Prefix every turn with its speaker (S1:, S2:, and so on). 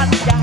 S1: one guy.